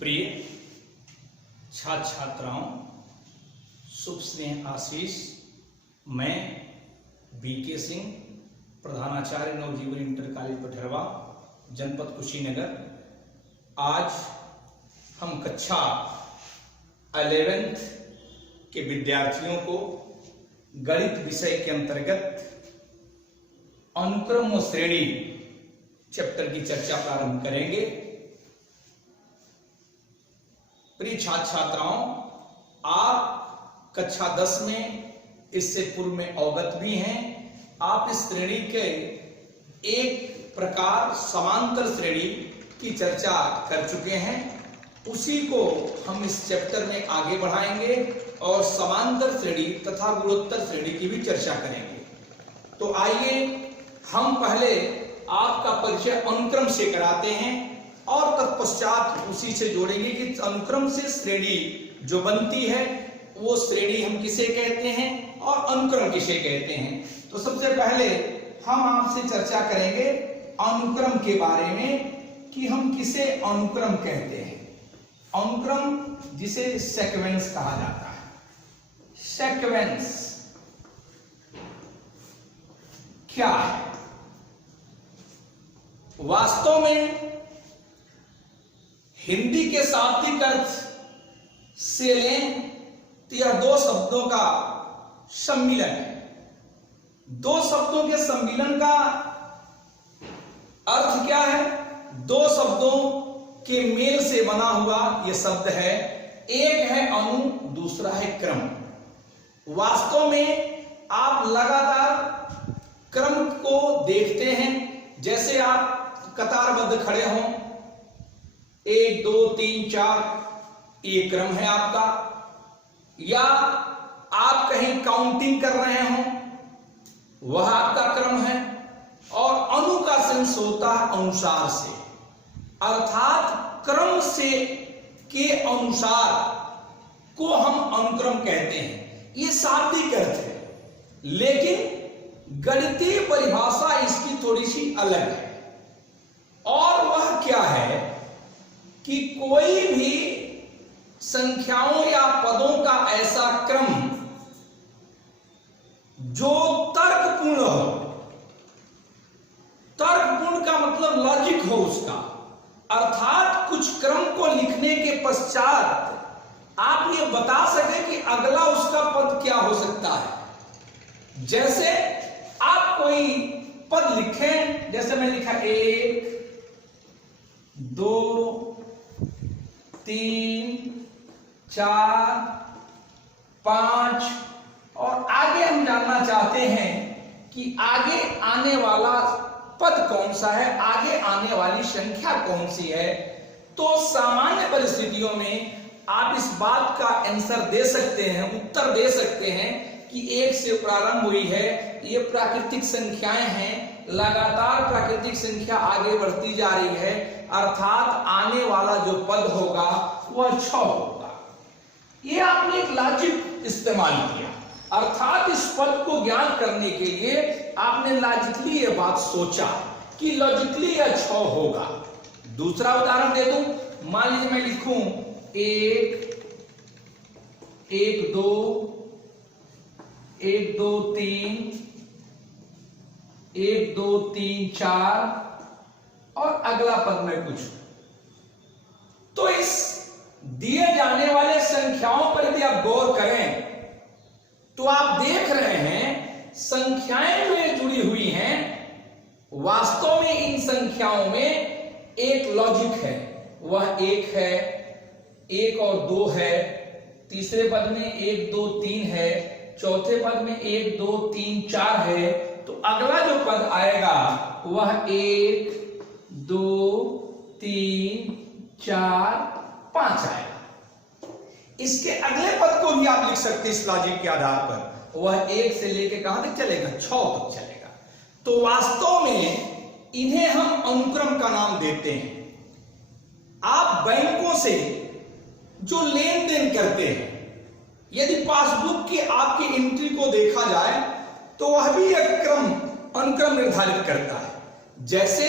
प्रिय छात्र छात्राओं, शुभ स्नेह आशीष। मैं बीके सिंह, प्रधानाचार्य नवजीवन इंटर कॉलेज पठरवा, जनपद कुशीनगर। आज हम कक्षा 11th के विद्यार्थियों को गणित विषय के अंतर्गत अनुक्रम व श्रेणी चैप्टर की चर्चा प्रारंभ करेंगे। प्रिय छात्र छात्राओं, आप कक्षा 10 में इससे पूर्व में अवगत भी हैं। आप इस श्रेणी के एक प्रकार समांतर श्रेणी की चर्चा कर चुके हैं। उसी को हम इस चैप्टर में आगे बढ़ाएंगे और समांतर श्रेणी तथा गुणोत्तर श्रेणी की भी चर्चा करेंगे। तो आइए हम पहले आपका परिचय अनुक्रम से कराते हैं और तत्पश्चात उसी से जोड़ेंगे कि अनुक्रम से श्रेणी जो बनती है वो श्रेणी हम किसे कहते हैं और अनुक्रम किसे कहते हैं। तो सबसे पहले हम आपसे चर्चा करेंगे अनुक्रम के बारे में कि हम किसे अनुक्रम कहते हैं। अनुक्रम जिसे सीक्वेंस कहा जाता है। सीक्वेंस क्या है? वास्तव में हिंदी के शाब्दिक अर्थ से लें तो यह दो शब्दों का सम्मिलन है। दो शब्दों के सम्मिलन का अर्थ क्या है? दो शब्दों के मेल से बना हुआ यह शब्द है। एक है अनु, दूसरा है क्रम। वास्तव में आप लगातार क्रम को देखते हैं। जैसे आप कतारबद्ध खड़े हों, 1 2 3 4, ये क्रम है आपका। या आप कहीं काउंटिंग कर रहे हों, वह आपका क्रम है। और अनु का सेंस होता है अनुसार से, अर्थात क्रम से के अनुसार को हम अनुक्रम कहते हैं। ये शाब्दिक अर्थ है, लेकिन गणितीय परिभाषा इसकी थोड़ी सी अलग है। और वह क्या है कि कोई भी संख्याओं या पदों का ऐसा क्रम जो तर्कपूर्ण हो। तर्कपूर्ण का मतलब लॉजिक हो उसका, अर्थात कुछ क्रम को लिखने के पश्चात आप ये बता सके कि अगला उसका पद क्या हो सकता है। जैसे आप कोई पद लिखें, जैसे मैं लिखा 1 2 3 4 5 और आगे हम जानना चाहते हैं कि आगे आने वाला पद कौन सा है, आगे आने वाली संख्या कौन सी है। तो सामान्य परिस्थितियों में आप इस बात का आंसर दे सकते हैं, उत्तर दे सकते हैं कि 1 से प्रारंभ हुई है, ये प्राकृतिक संख्याएं हैं, लगातार प्राकृतिक संख्या आगे बढ़ती जा रही है, अर्थात आने वाला जो पद होगा वह 6 होगा। ये आपने एक लॉजिक इस्तेमाल किया, अर्थात इस पद को ज्ञान करने के लिए आपने लॉजिकली ये बात सोचा कि लॉजिकली यह 6 होगा। दूसरा उदाहरण दे दूं, मान लीजिए मैं लिखूं 1 1 2 1 2 3 1 2 3 4 और अगला पद में कुछ। तो इस दिए जाने वाले संख्याओं पर यदि आप गौर करें तो आप देख रहे हैं संख्याएं जो ये जुड़ी हुई हैं, वास्तव में इन संख्याओं में एक लॉजिक है। वह 1 है, 1 और 2 है, तीसरे पद में 1 2 3 है, चौथे पद में 1 2 3 4 है। तो अगला जो पद आएगा वह 1 2 3 4 5 आएगा। इसके अगले पद को भी आप लिख सकते हैं इस लॉजिक के आधार पर। वह 1 से लेकर कहां तक चलेगा? 6 तक चलेगा। तो वास्तव में इन्हें हम अनुक्रम का नाम देते हैं। आप बैंकों से जो लेन देन करते हैं, यदि पासबुक की आपकी एंट्री को देखा जाए तो वह भी एक अनुक्रम निर्धारित करता है। जैसे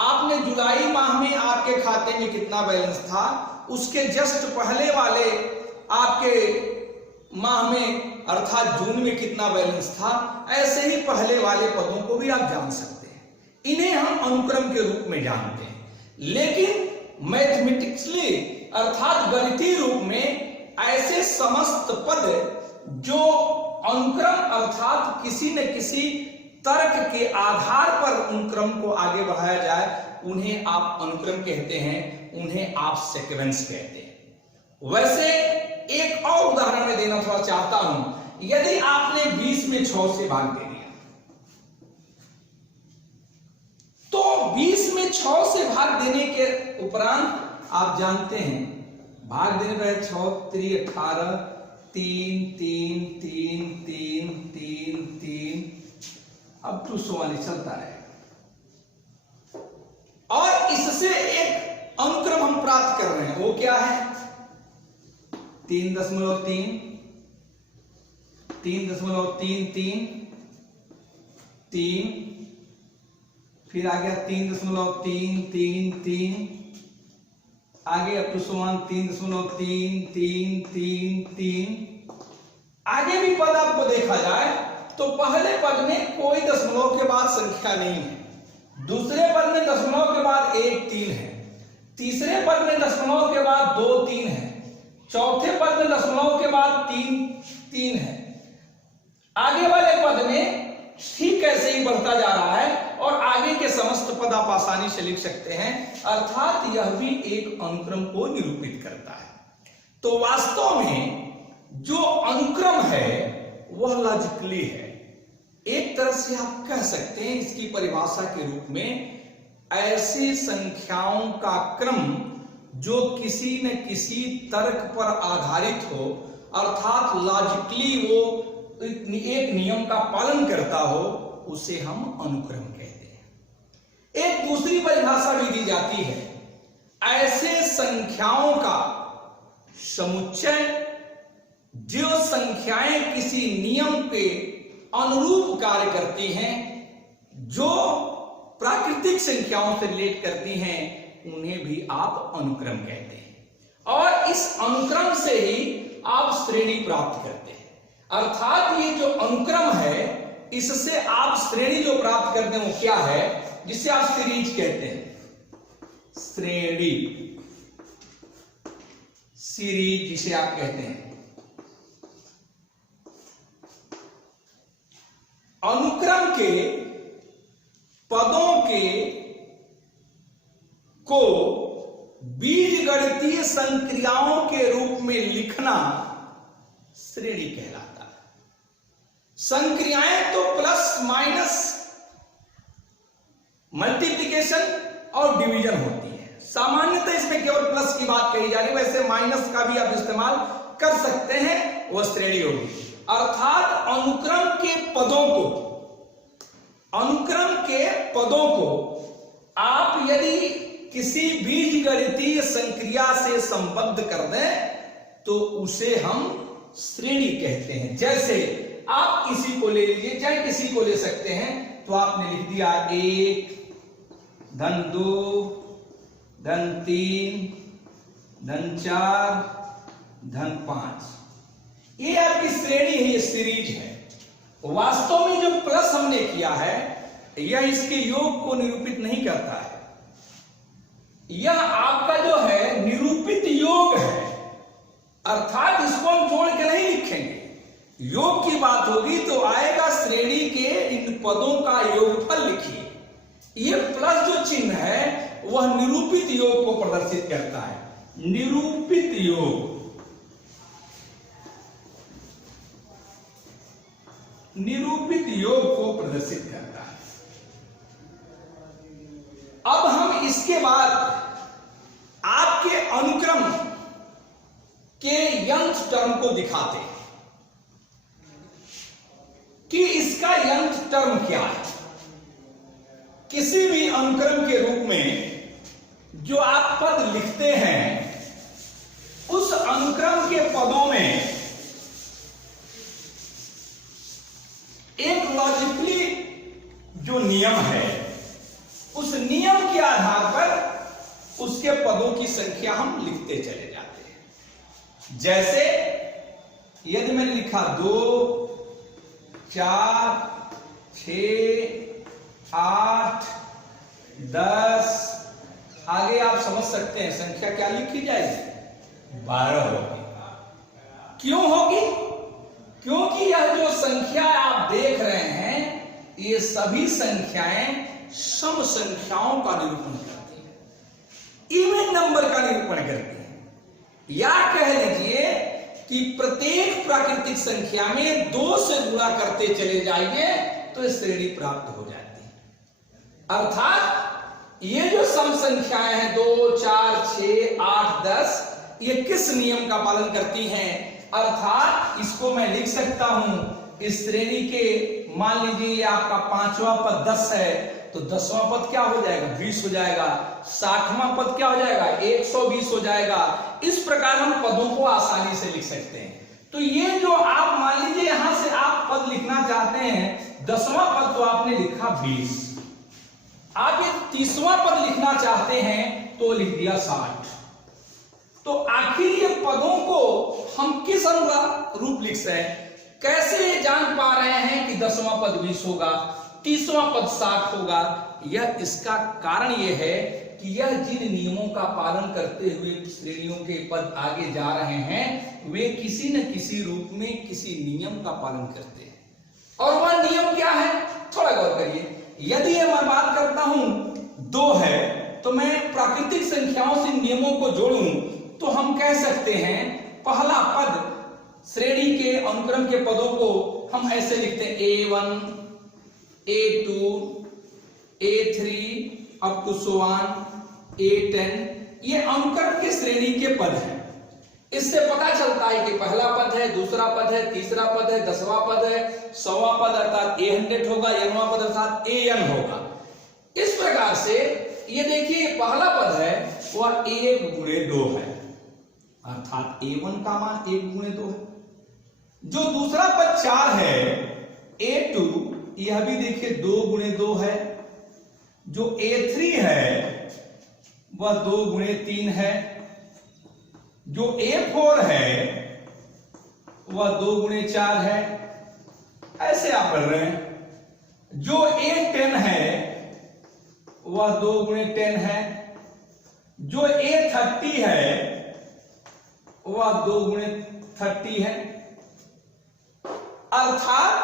आपने जुलाई माह में आपके खाते खाते में कितना बैलेंस था, उसके जस्ट पहले वाले आपके माह में अर्थात जून में कितना बैलेंस था, ऐसे ही पहले वाले पदों को भी आप जान सकते हैं। इन्हें हम अनुक्रम के रूप में जानते हैं। लेकिन मैथमेटिक्सली अर्थात गणितीय रूप में ऐसे समस्त पद जो अनुक्रम अर्थात किसी न किसी तर्क के आधार पर अनुक्रम को आगे बढ़ाया जाए, उन्हें आप अनुक्रम कहते हैं, उन्हें आप सीक्वेंस कहते हैं। वैसे एक और उदाहरण मैं देना थोड़ा चाहता हूं। यदि आपने 20 में 6 से भाग दे दिया, तो 20 में 6 से भाग देने के उपरांत आप जानते हैं भाग देने पर 6 3 18 3 3 3 3 3 3 अब टू सोवाली चलता है। और इससे एक अनुक्रम हम प्राप्त कर रहे हैं, वो क्या है? 3.3 3.33 3, फिर आ गया 3.333, आगे अप टू सोवान 3.333, आगे भी पद आपको देखा जाए तो पहले पद में कोई दशमलव के बाद संख्या नहीं है, दूसरे पद में दशमलव के बाद 1 3 है, तीसरे पद में दशमलव के बाद 2 3 है, चौथे पद में दशमलव के बाद 3 3 है। आगे वाले पद में ठीक ऐसे ही बढ़ता जा रहा है और आगे के समस्त पद आप आसानी से लिख सकते हैं, अर्थात यह भी एक अनुक्रम को निरूपित करता है। तो वास्तव में जो अनुक्रम है वह लॉजिकली है। एक तरह से आप कह सकते हैं इसकी परिभाषा के रूप में ऐसी संख्याओं का क्रम जो किसी न किसी तर्क पर आधारित हो, अर्थात लॉजिकली वो एक नियम का पालन करता हो, उसे हम अनुक्रम कहते हैं। एक दूसरी परिभाषा भी दी जाती है, ऐसे संख्याओं का समुच्चय जो संख्याएं किसी नियम के अनुरूप कार्य करती हैं, जो प्राकृतिक संख्याओं से रिलेट करती हैं, उन्हें भी आप अनुक्रम कहते हैं। और इस अनुक्रम से ही आप श्रेणी प्राप्त करते हैं। अर्थात ये जो अनुक्रम है, इससे आप श्रेणी जो प्राप्त करते हैं वो क्या है, जिसे आप सीरीज कहते हैं। श्रेणी, सीरीज जिसे आप कहते हैं। अनुक्रम के पदों के को बीजगणितीय संक्रियाओं के रूप में लिखना श्रेणी कहलाता है। संक्रियाएं तो प्लस माइनस, मल्टीप्लिकेशन और डिवीजन होती है। सामान्यतः इसमें केवल प्लस की बात कही जा रही है, वैसे माइनस का भी आप इस्तेमाल कर सकते हैं, वह श्रेणी होगी। अर्थात अनुक्रम के पदों को आप यदि किसी बीजगणितीय संक्रिया से संबद्ध कर दें तो उसे हम श्रेणी कहते हैं। जैसे आप किसी को ले लीजिए, चाहे किसी को ले सकते हैं, तो आपने लिख दिया 1 धन 2 धन 3 धन 4 धन 5, ये आपकी श्रेणी है, ये सीरीज है। वास्तव में जो प्लस हमने किया है यह इसके योग को निरूपित नहीं करता है, यह आपका जो है निरूपित योग है, अर्थात इसको हम जोड़ के नहीं लिखेंगे। योग की बात होगी तो आएगा श्रेणी के इन पदों का योगफल लिखिए। यह प्लस जो चिन्ह है वह निरूपित योग को प्रदर्शित करता है। निरूपित योग, निरूपित योग को प्रदर्शित करता है। अब हम इसके बाद आपके अनुक्रम के यंत्र टर्म को दिखाते हैं कि इसका यंत्र टर्म क्या है। किसी भी अनुक्रम के रूप में जो आप पद लिखते हैं, उस अनुक्रम के पदों में एक लॉजिकली जो नियम है, उस नियम के आधार पर उसके उसके पदों की संख्या हम लिखते चले जाते हैं। जैसे यदि मैंने लिखा 2, 4, 6, 8, 10, आगे आप समझ सकते हैं संख्या क्या लिखी जाएगी? 12 होगी। क्यों होगी? क्योंकि यह जो संख्या आप देख रहे हैं ये सभी संख्याएं सम संख्याओं का निरूपण करती है, इवन नंबर का निरूपण करती है। या कह लीजिए कि प्रत्येक प्राकृतिक संख्या में 2 से गुणा करते चले जाएंगे तो श्रेणी प्राप्त हो जाती है। अर्थात ये जो सम संख्याएं हैं 2, 4, 6, 8, 10 ये किस नियम का पालन करती हैं? अर्थात इसको मैं लिख सकता हूं इस श्रेणी के, मान लीजिए आपका 5वां पद 10 है तो 10वां पद क्या हो जाएगा? 20 हो जाएगा। 60वां पद क्या हो जाएगा? 120 हो जाएगा। इस प्रकार हम पदों को आसानी से लिख सकते हैं। तो ये जो आप मान लीजिए यहां से आप पद लिखना चाहते हैं, 10वां पद तो आपने लिखा 20, आप ये 30वां पद लिखना चाहते हैं तो लिख दिया 60। तो आखिर ये पदों को हम किस अनुरूप लिख रहे हैं? कैसे जान पा रहे हैं कि 10वां पद 20 होगा, 30वां पद 60 होगा? यह इसका कारण यह है कि यह जिन नियमों का पालन करते हुए श्रेणियों के पद आगे जा रहे हैं वे किसी न किसी रूप में किसी नियम का पालन करते हैं। और वह नियम क्या है? थोड़ा गौर करिए। यदि मैं बात करता हूं 2 है तो मैं प्राकृतिक संख्याओं से नियमों को जोड़ूं तो हम कह सकते हैं पहला पद श्रेणी के अनुक्रम के पदों को हम ऐसे लिखते हैं A1, A2, A3 up to so on A10। ये अनुक्रम की श्रेणी के पद हैं। इससे पता चलता है कि पहला पद है, दूसरा पद है, तीसरा पद है, 10वां पद है, 100वां पद अर्थात A100 होगा, N वां पद अर्थात AN होगा। इस प्रकार से ये देखिए पहला पद है वह 1 गुणे 2 है, अर्थात A1 का मान 1 गुणे 2 है। जो दूसरा पद 4 है A2, यह भी देखिए 2 गुणे 2 है। जो A3 है वह 2 गुणे 3 है। जो A4 है वह 2 गुणे 4 है। ऐसे आप पढ़ रहे हैं। जो A10 है वह 2 गुणे 10 है। जो A30 है वह 2 गुणे 30 है। अर्थात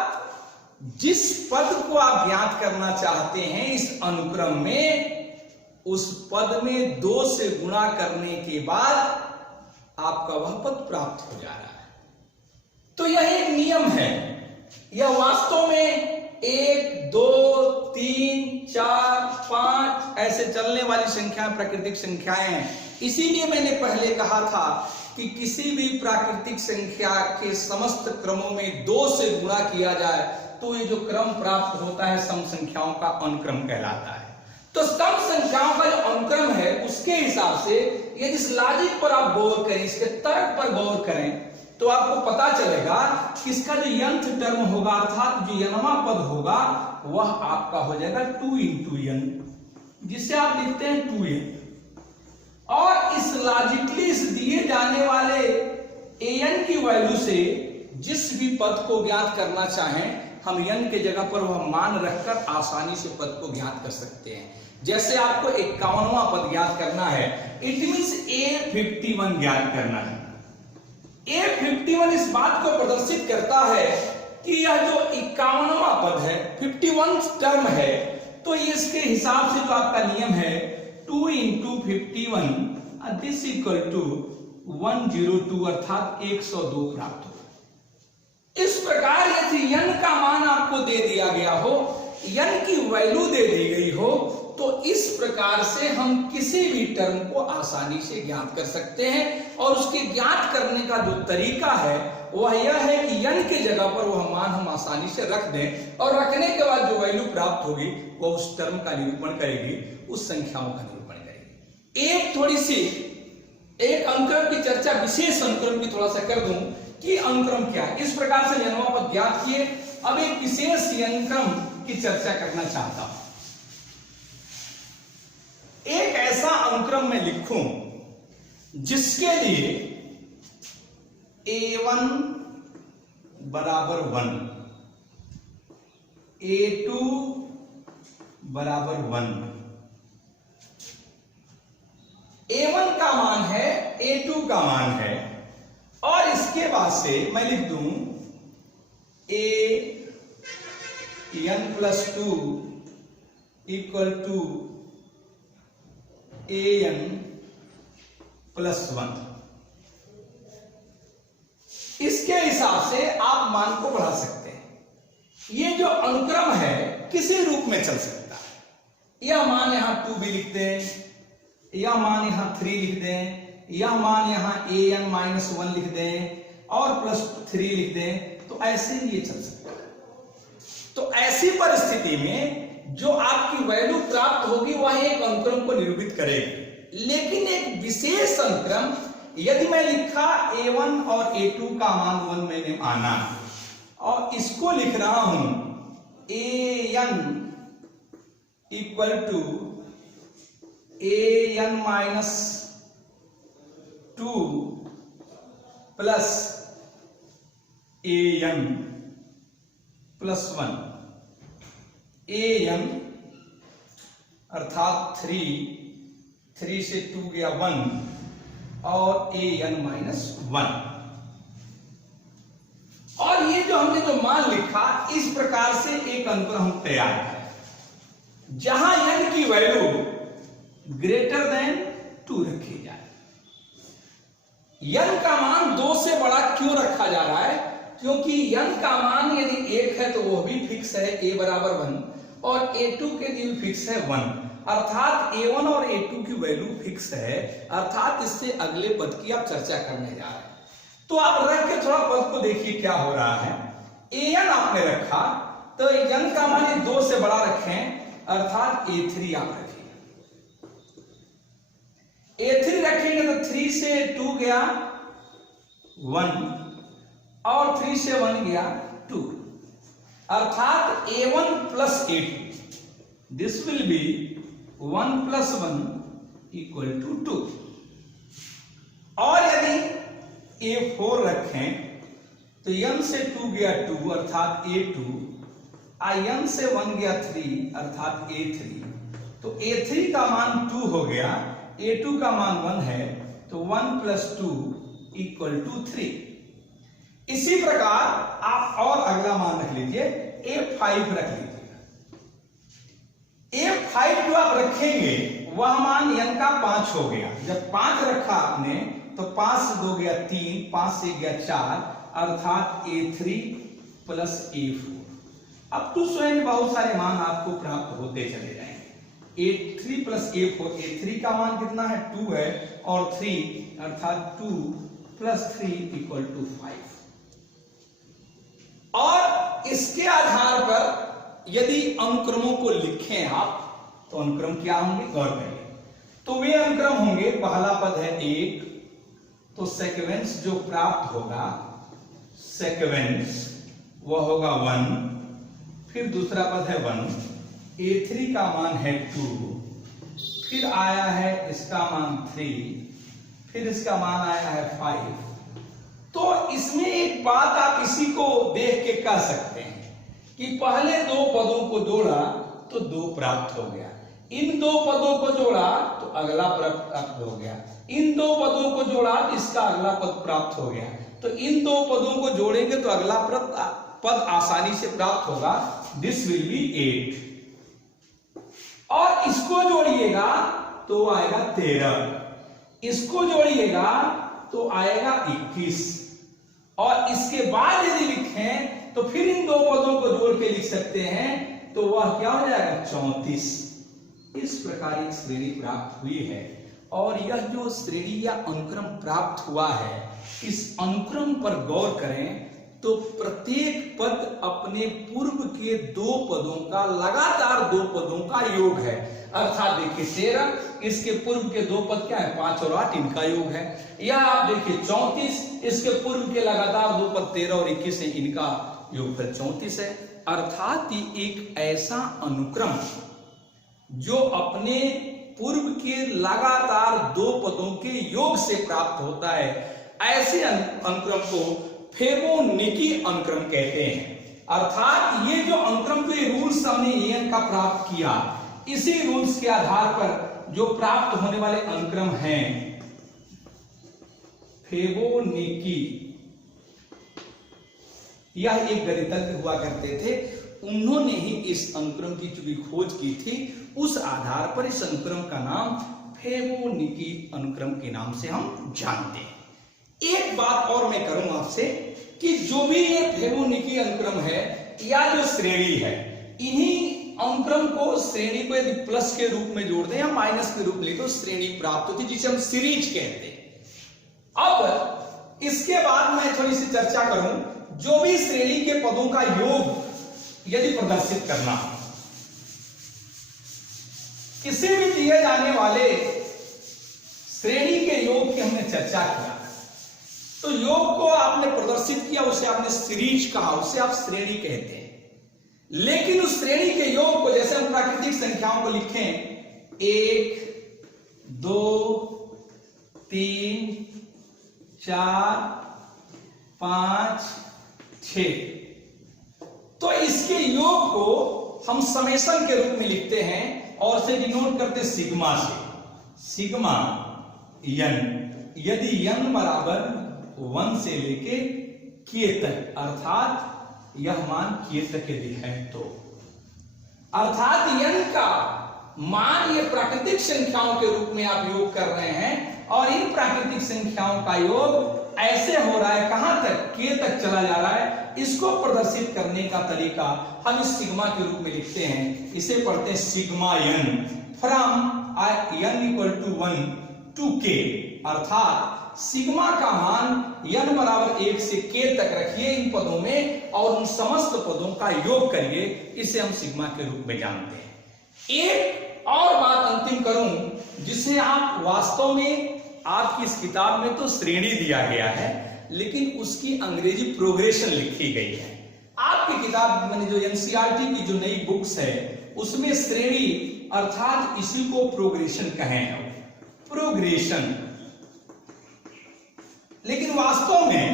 जिस पद को आप ज्ञात करना चाहते हैं इस अनुक्रम में, उस पद में 2 से गुणा करने के बाद आपका वह पद प्राप्त हो जा रहा है। तो यह एक नियम है। यह वास्तव में 1, 2, 3, 4, 5 ऐसे चलने वाली संख्याएं प्राकृतिक संख्याएं हैं। इसीलिए मैंने पहले कहा था कि किसी भी प्राकृतिक संख्या के समस्त क्रमों में 2 से गुणा किया जाए तो ये जो क्रम प्राप्त होता है सम संख्याओं का अनुक्रम कहलाता है। तो सम संख्याओं का जो अनुक्रम है उसके हिसाब से यदि इस लॉजिक पर आप गौर करें, इसके तर्क पर गौर करें तो आपको पता चलेगा कि इसका जो nth टर्म होगा अर्थात जो nवां पद होगा वह आपका हो जाएगा 2 × n, जिसे आप लिखते हैं 2n। और इस लॉजिकली इस दिए जाने वाले an की वैल्यू से जिस भी पद को ज्ञात करना चाहें हम n के जगह पर वह मान रखकर आसानी से पद को ज्ञात कर सकते हैं। जैसे आपको 51वां पद ज्ञात करना है, इट मींस A51 ज्ञात करना है। A51 इस बात को प्रदर्शित करता है कि यह जो 51वां पद है 51 टर्म है, तो इसके हिसाब से जो आपका नियम है 2 × 51 दिस इक्वल टू 102 अर्थात 102 प्राप्त हो। इस प्रकार यदि n का मान आपको दे दिया गया हो, n की वैल्यू दे दी गई हो, तो इस प्रकार से हम किसी भी टर्म को आसानी से ज्ञात कर सकते हैं। और उसके ज्ञात करने का जो तरीका है वह यह है कि n के जगह पर वह मान हम आसानी से रख दें और रखने के बाद जो वैल्यू प्राप्त होगी वह उस टर्म का निरूपण करेगी, उस संख्याओं का निरूपण करेगी। एक थोड़ी सी एक अनुक्रम की चर्चा, विशेष अनुक्रम की थोड़ा सा कर दूं कि अनुक्रम क्या है। इस प्रकार से nवां पद ज्ञात किए। अब एक विशेष अनुक्रम की चर्चा करना चाहता हूं। एक ऐसा अनुक्रम मैं लिखूं जिसके लिए A1 बराबर 1, A2 बराबर 1, A1 का मान है, A2 का मान है, और इसके बाद से मैं लिख दूं AN+2 इक्वल टू AN+1। इसके हिसाब से आप मान को बढ़ा सकते हैं। ये जो अनुक्रम है किसी रूप में चल सकता है। यह मान यहां 2 भी लिख दें, यह मान यहां 3 लिख दें, यह मान यहां AN-1 लिख दें और +3 लिख दें, तो ऐसे ही ये चल सकता है। तो ऐसी परिस्थिति में जो आपकी वैल्यू प्राप्त होगी वह एक अनुक्रम को निरूपित करेगी। लेकिन एक विशेष अनुक्रम, यदि मैं लिखा A1 और A2 का मान 1 मैंने माना और इसको लिख रहा हूं AN equal to AN-2 plus AN+1, AN अर्थात 3 से 2 गया 1 और AN-1। और ये जो हमने जो मान लिखा इस प्रकार से एक अनुक्रम तैयार करें जहां n की वैल्यू ग्रेटर देन 2 रखी जाए। n का मान 2 से बड़ा क्यों रखा जा रहा है? क्योंकि n का मान यदि 1 है तो वह भी फिक्स है a बराबर 1 और A2 के लिए भी फिक्स है 1, अर्थात A1 और A2 की वैल्यू फिक्स है। अर्थात इससे अगले पद की आप चर्चा करने जा रहे हैं। तो आप रख के थोड़ा पद को देखिए क्या हो रहा है। AN आपने रखा तो n का मान 2 से बड़ा रखें, अर्थात A3 आप रखें। A3 रखेंगे तो 3 से 2 गया 1 और 3 से 1 गया 2, अर्थात A1 plus A2, this will be 1 + 1 = 2। और यदि A4 रखें तो n से 2 गया 2 अर्थात A2, n से 1 गया 3 अर्थात A3, तो A3 का मान 2 हो गया, A2 का मान 1 है, तो 1 + 2 = 3। इसी प्रकार आप और अगला मान रख लीजिए, A5 रख लीजिए। A5 जो आप रखेंगे वह मान n का 5 हो गया। जब 5 रखा आपने तो 5 से 2 गया 3, 5 से गया 4 अर्थात A3 + A4। अब तो स्वयं बहुत सारे मान आपको प्राप्त होते चले जाएंगे। A3 + A4, A3 का मान कितना है 2 है और 3 अर्थात 2 + 3 = 5। और इसके आधार पर यदि अनुक्रमों को लिखें आप तो अनुक्रम क्या होंगे गौर करिए। तो वे अनुक्रम होंगे, पहला पद है 1 तो सीक्वेंस जो प्राप्त होगा सीक्वेंस वह होगा 1, फिर दूसरा पद है 1, A3 का मान है 2, फिर आया है इसका मान 3, फिर इसका मान आया है 5। तो इसमें एक बात आप इसी को देख के कह सकते हैं कि पहले 2 पदों को जोड़ा तो 2 प्राप्त हो गया, इन 2 पदों को जोड़ा तो अगला पद प्राप्त हो गया, इन 2 पदों को जोड़ा तो इसका अगला पद प्राप्त हो गया। तो इन 2 पदों को जोड़ेंगे तो अगला पद आसानी से प्राप्त होगा, दिस विल बी 8। और इसको जोड़िएगा तो आएगा 13, इसको जोड़िएगा तो आएगा 21, और इसके बाद यदि लिखें तो फिर इन 2 पदों को जोड़ के लिख सकते हैं तो वह क्या हो जाएगा 34। इस प्रकार एक श्रेणी प्राप्त हुई है। और यह जो श्रेणी या अनुक्रम प्राप्त हुआ है, इस अनुक्रम पर गौर करें तो प्रत्येक पद अपने पूर्व के 2 पदों का लगातार 2 पदों का योग है। अर्थात देखिए 13, इसके पूर्व के 2 पद क्या है 5 और 8, इनका योग है। या आप देखिए 34, इसके पूर्व के लगातार 2 पद 13 और 21 है, इनका योग फिर 34 है। अर्थात ये एक ऐसा अनुक्रम जो अपने पूर्व के लगातार दो पदों के योग से प्राप्त होता है। ऐसे अनुक्रम को फेबोनिकी अनुक्रम कहते हैं। अर्थात ये जो अनुक्रम के रूल्स हमने EN का प्राप्त किया, इसी रूल्स के आधार पर जो प्राप्त होने वाले अनुक्रम हैं फेबोनिकी, यह एक गणितज्ञ हुआ करते थे, उन्होंने ही इस अनुक्रम की चूंकि खोज की थी, उस आधार पर इस अनुक्रम का नाम फेबोनिकी अनुक्रम के नाम से हम जानते हैं। एक बात और मैं करूं आपसे कि जो भी ये फेबोनिकी अनुक्रम है या जो श्रेणी है, इन्हीं अनुक्रम को, श्रेणी को यदि प्लस के रूप में जोड़ दें या माइनस के रूप में लिखे तो श्रेणी प्राप्त होती है, जिसे हम सीरीज कहते हैं। अब इसके बाद मैं थोड़ी सी चर्चा करूं, जो भी श्रेणी के पदों का योग यदि प्रदर्शित करना हो, किसी भी दिए जाने वाले श्रेणी के योग की हमने चर्चा किया, तो योग को आपने प्रदर्शित किया, उसे आपने सीरीज कहा, उसे आप श्रेणी कहते हैं। लेकिन उस श्रेणी के योग को, जैसे हम प्राकृतिक संख्याओं को लिखें 1 2 3 4 5 6, तो इसके योग को हम समेशन के रूप में लिखते हैं और से डिनोट करते सिग्मा से। सिग्मा n, यदि n बराबर 1 से लेके k तक, अर्थात यह मान k तक यदि है तो, अर्थात n का मान ये प्राकृतिक संख्याओं के रूप में आप योग कर रहे हैं और इन प्राकृतिक संख्याओं का योग ऐसे हो रहा है, कहां तक, k तक चला जा रहा है। इसको प्रदर्शित करने का तरीका हम इस सिग्मा के रूप में लिखते हैं, इसे पढ़ते हैं sigma n from n equal to 1 to k, अर्थात सिग्मा का मान n बराबर 1 से k तक रखिए इन पदों में और उन समस्त पदों का योग करिए, इसे हम सिग्मा के रूप में जानते हैं। एक और बात अंतिम करूं, जिसे आप वास्तव में आपकी इस किताब में तो श्रेणी दिया गया है, लेकिन उसकी अंग्रेजी प्रोग्रेशन लिखी गई है। आपकी किताब मैंने जो NCERT की जो नई बुक्स है उसमें श्रेणी अर्थात इसी को प्रोग्रेशन कहें, प्रोग्रेशन। लेकिन वास्तव में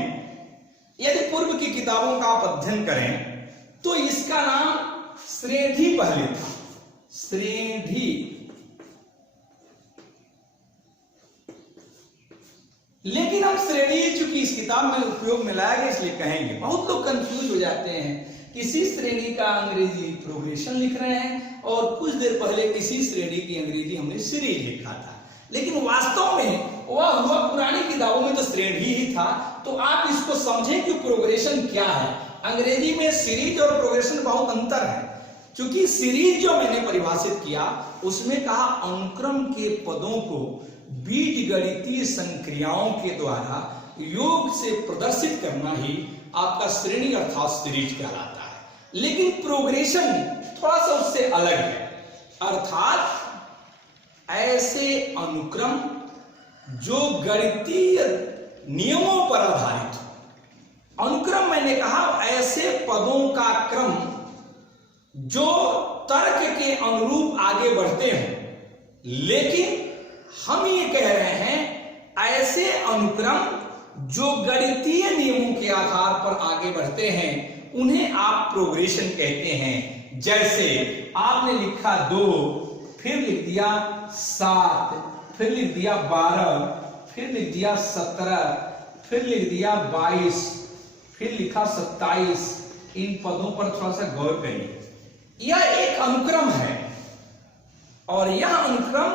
यदि पूर्व की किताबों का आप अध्ययन करें तो इसका नाम श्रेणी पहले था, श्रेणी। लेकिन हम श्रेणी चूंकि इस किताब में उपयोग में लाया गया इसलिए कहेंगे। बहुत लोग कंफ्यूज हो जाते हैं, किसी श्रेणी का अंग्रेजी प्रोग्रेशन लिख रहे हैं और कुछ देर पहले किसी श्रेणी की अंग्रेजी हमने सीरीज लिखा था, लेकिन वास्तव में वह हुआ पुरानी किताबों में तो श्रेणी ही था। तो आप इसको समझें कि प्रोग्रेशन क्या है। अंग्रेजी में सीरीज और प्रोग्रेशन बहुत अंतर है। क्योंकि सीरीज जो मैंने परिभाषित किया उसमें कहा अनुक्रम के पदों को बीजगणितीय संक्रियाओं के द्वारा योग से प्रदर्शित करना ही आपका श्रेणी अर्थात सीरीज कहलाता है। लेकिन प्रोग्रेशन थोड़ा सा उससे अलग है, अर्थात ऐसे अनुक्रम जो गणितीय नियमों पर आधारित हो। अनुक्रम मैंने कहा ऐसे पदों का क्रम जो तर्क के अनुरूप आगे बढ़ते हैं, लेकिन हम ये कह रहे हैं ऐसे अनुक्रम जो गणितीय नियमों के आधार पर आगे बढ़ते हैं उन्हें आप प्रोग्रेशन कहते हैं। जैसे आपने लिखा 2, फिर लिख दिया 7, फिर लिख दिया 12, फिर लिख दिया 17, फिर लिख दिया 22, फिर लिखा 27। इन पदों पर थोड़ा सा गौर करिए। यह एक अनुक्रम है और यह अनुक्रम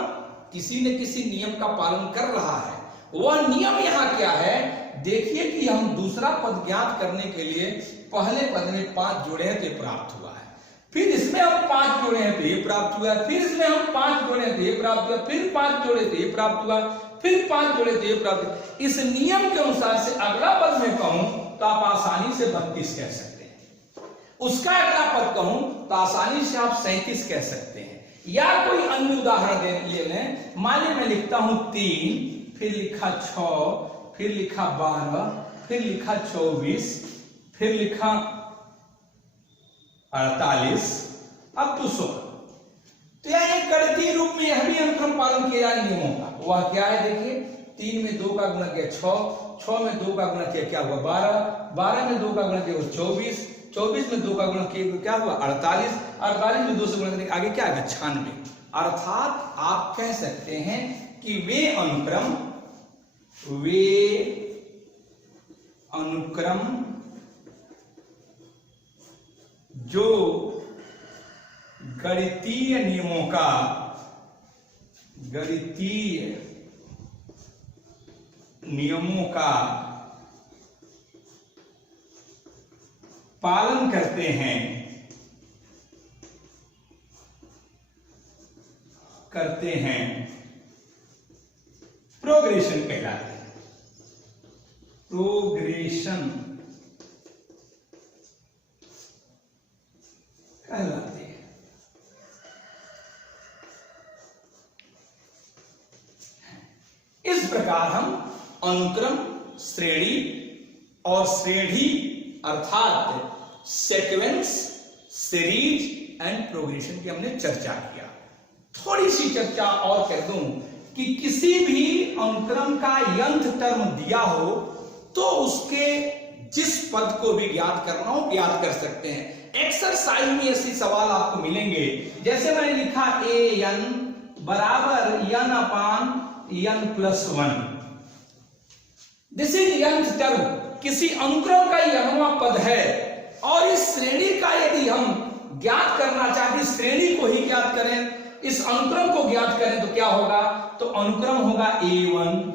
किसी न किसी नियम का पालन कर रहा है। वह नियम यहां क्या है, देखिए कि हम दूसरा पद ज्ञात करने के लिए पहले पद में 5 जोड़े हैं तो ये प्राप्त हुआ है, फिर इसमें हम 5 जोड़े हैं तो ये प्राप्त हुआ है, फिर इसमें हम 5 जोड़े हैं तो ये प्राप्त हुआ, फिर 5 जोड़े तो ये प्राप्त हुआ, फिर 5 जोड़े तो ये प्राप्त हुआ। इस नियम के अनुसार से अगला पद में कहूं तो आप आसानी से 32 कह सकते हैं, उसका अगला पद कहूं तो आसानी से आप 37 कह सकते हैं। या कोई अन्य उदाहरण ले लें, मान लीजिए मैं लिखता हूं 3, फिर लिखा 6, फिर लिखा 12, फिर लिखा 24, फिर लिखा 48, अब 200। तो यह एक गणितीय रूप में यह भी अनुक्रम पालन किया जाए नियमों का। वह क्या है देखिए, 3 में 2 का गुणा किया 6, 6 में 2 का गुणा किया क्या हुआ 12, 12 में 2 का गुणा किया 24, 24 में 2 का गुणा किया क्या हुआ 48, 48 में 2 से गुणा करके आगे क्या आएगा 96। अर्थात आप कह सकते हैं कि वे अनुक्रम जो गणितीय नियमों का पालन करते हैं प्रोग्रेशन कहलाते हैं। प्रोग्रेशन कहलाते हैं। इस प्रकार हम अनुक्रम, श्रेणी और श्रेणी अर्थात सीक्वेंस, सीरीज एंड प्रोग्रेशन की हमने चर्चा किया। थोड़ी सी चर्चा और कर दूं कि किसी भी अनुक्रम का यंथ टर्म दिया हो तो उसके जिस पद को भी ज्ञात करना हो ज्ञात कर सकते हैं। एक्सरसाइज में ऐसे सवाल आपको मिलेंगे, जैसे मैंने लिखा an बराबर n/n+1। This is nth term, किसी अनुक्रम का यहवा पद है और इस श्रेणी का यदि हम ज्ञात करना चाहते, श्रेणी को ही ज्ञात करें, इस अनुक्रम को ज्ञात करें तो क्या होगा, तो अनुक्रम होगा a1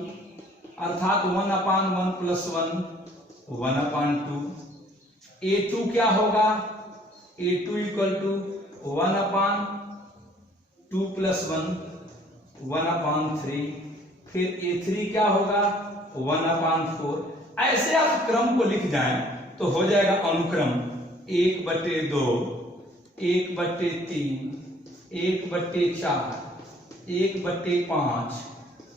अर्थात 1/1+1 1/2। a2 क्या होगा, a2 = 1/2+1 1/3। फिर a3 क्या होगा 1/4। ऐसे आप क्रम को लिख जाएं तो हो जाएगा अनुक्रम 1/2, 1/3, 1/4, 1/5,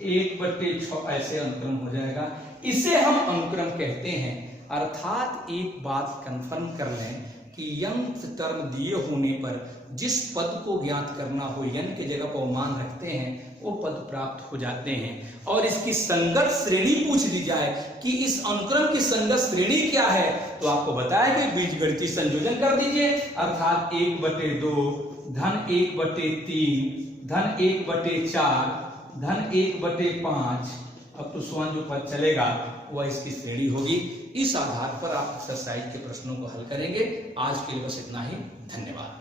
1/6 ऐसे अनुक्रम हो जाएगा। इसे हम अनुक्रम कहते हैं। अर्थात एक बात कंफर्म कर लें कि यंथ टर्म दिए होने पर जिस पद को ज्ञात करना हो यन के जगह पर मान रखते हैं वो पद प्राप्त हो जाते हैं। और इसकी संगत श्रेणी पूछ ली जाए कि इस अनुक्रम की संगत श्रेणी क्या है तो आपको बताया कि बीजगणितीय संयोजन कर दीजिए, अर्थात 1/2 धन 1/3 धन 1/4 धन 1/5 अब तो स्वान जो पद चलेगा वह इसकी श्रेणी होगी। इस आधार पर आप एक्सरसाइज के प्रश्नों को हल करेंगे। आज के लिए बस इतना ही, धन्यवाद।